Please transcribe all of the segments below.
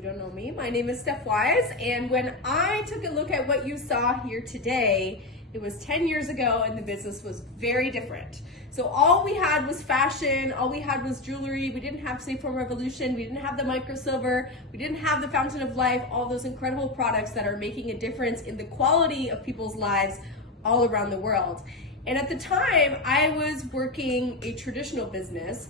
who don't know me, my name is Steph Wise, and when I took a look at what you saw here today, it was 10 years ago and the business was very different. So all we had was fashion, all we had was jewelry, we didn't have Safe Home Revolution, we didn't have the microsilver, we didn't have the Fountain of Life, all those incredible products that are making a difference in the quality of people's lives all around the world. And at the time, I was working a traditional business,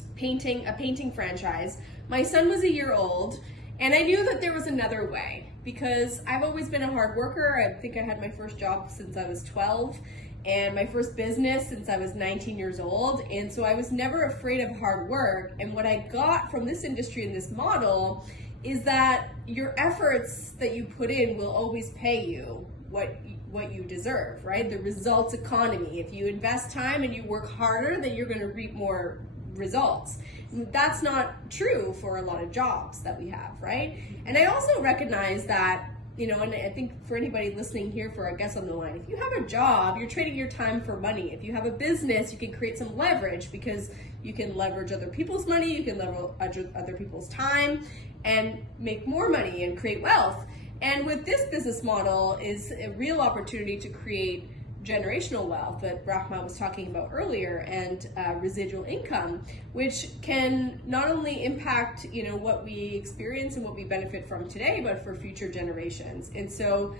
a painting franchise. My son was a year old, and I knew that there was another way because I've always been a hard worker. I think I had my first job since I was 12 and my first business since I was 19 years old. And so I was never afraid of hard work. And what I got from this industry and this model is that your efforts that you put in will always pay you what you deserve, right? The results economy. If you invest time and you work harder, then you're going to reap more results. That's not true for a lot of jobs that we have, right? And I also recognize that, and I think for anybody listening here, for our guests on the line, if you have a job, you're trading your time for money. If you have a business, you can create some leverage because you can leverage other people's money, you can leverage other people's time and make more money and create wealth. And with this business model is a real opportunity to create generational wealth that Rahma was talking about earlier, and residual income, which can not only impact what we experience and what we benefit from today, but for future generations. And so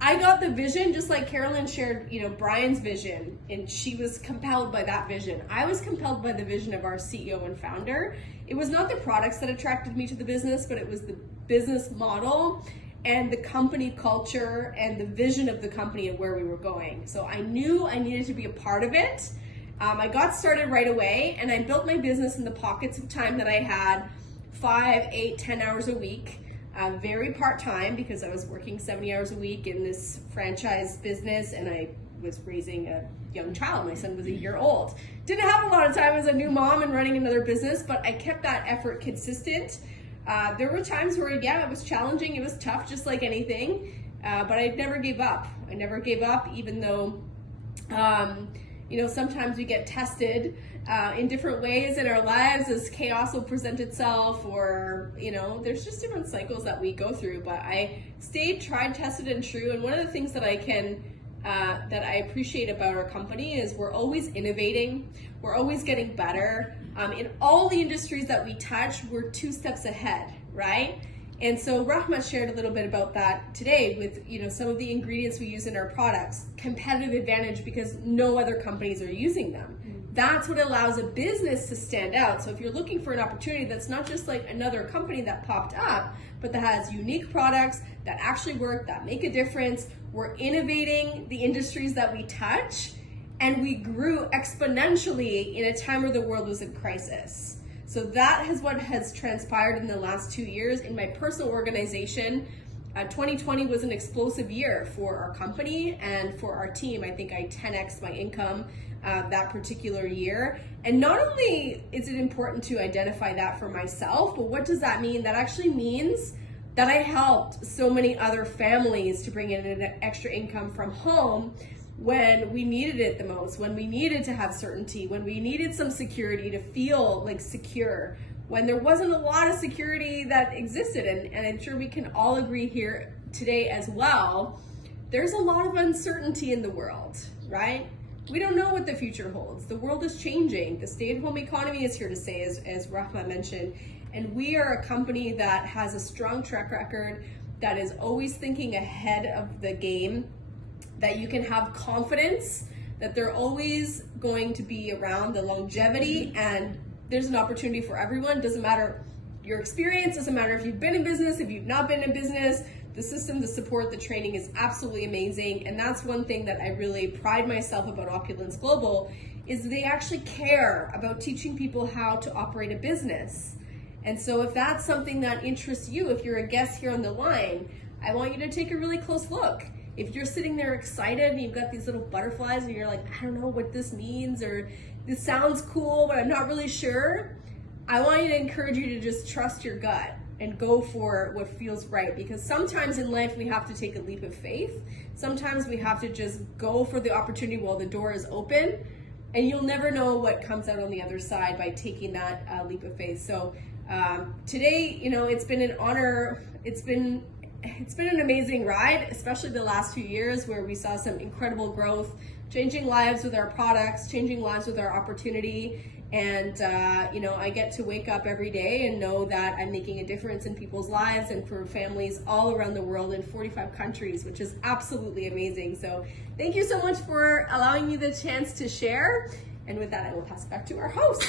I got the vision, just like Carolyn shared Brian's vision, and she was compelled by that vision. I was compelled by the vision of our CEO and founder. It was not the products that attracted me to the business, but it was the business model and the company culture and the vision of the company and where we were going. So I knew I needed to be a part of it. I got started right away, and I built my business in the pockets of time that I had, 5, 8, 10 hours a week, very part-time because I was working 70 hours a week in this franchise business, and I was raising a young child. My son was a year old. Didn't have a lot of time as a new mom and running another business, but I kept that effort consistent. There were times where, it was challenging, it was tough, just like anything, but I never gave up. I never gave up, even though, sometimes we get tested in different ways in our lives as chaos will present itself, or, there's just different cycles that we go through. But I stayed tried, tested, and true. And one of the things that that I appreciate about our company is we're always innovating. We're always getting better. In all the industries that we touch, we're 2 steps ahead, right? And so Rahma shared a little bit about that today with, some of the ingredients we use in our products, competitive advantage because no other companies are using them. That's what allows a business to stand out. So if you're looking for an opportunity that's not just like another company that popped up, but that has unique products that actually work, that make a difference, we're innovating the industries that we touch, and we grew exponentially in a time where the world was in crisis. So that is what has transpired in the last 2 years. In my personal organization, 2020 was an explosive year for our company and for our team. I think I 10x'd my income that particular year. And not only is it important to identify that for myself, but what does that mean? That actually means that I helped so many other families to bring in an extra income from home when we needed it the most, when we needed to have certainty, when we needed some security to feel like secure, when there wasn't a lot of security that existed. And I'm sure we can all agree here today as well, there's a lot of uncertainty in the world, right? We don't know what the future holds. The world is changing. The stay-at-home economy is here to stay, as Rahma mentioned. And we are a company that has a strong track record, that is always thinking ahead of the game, that you can have confidence that they're always going to be around, the longevity, and there's an opportunity for everyone. Doesn't matter your experience, doesn't matter if you've been in business, if you've not been in business, the system, the support, the training is absolutely amazing. And that's one thing that I really pride myself about Opulence Global, is they actually care about teaching people how to operate a business. And so if that's something that interests you, if you're a guest here on the line, I want you to take a really close look. If you're sitting there excited and you've got these little butterflies and you're like, I don't know what this means, or this sounds cool, but I'm not really sure, I want you to encourage you to just trust your gut and go for what feels right. Because sometimes in life we have to take a leap of faith. Sometimes we have to just go for the opportunity while the door is open, and you'll never know what comes out on the other side by taking that leap of faith. So Today, you know, it's been an honor. It's been an amazing ride, especially the last few years where we saw some incredible growth, changing lives with our products, changing lives with our opportunity. And, you know, I get to wake up every day and know that I'm making a difference in people's lives and for families all around the world in 45 countries, which is absolutely amazing. So thank you so much for allowing me the chance to share. And with that, I will pass it back to our host.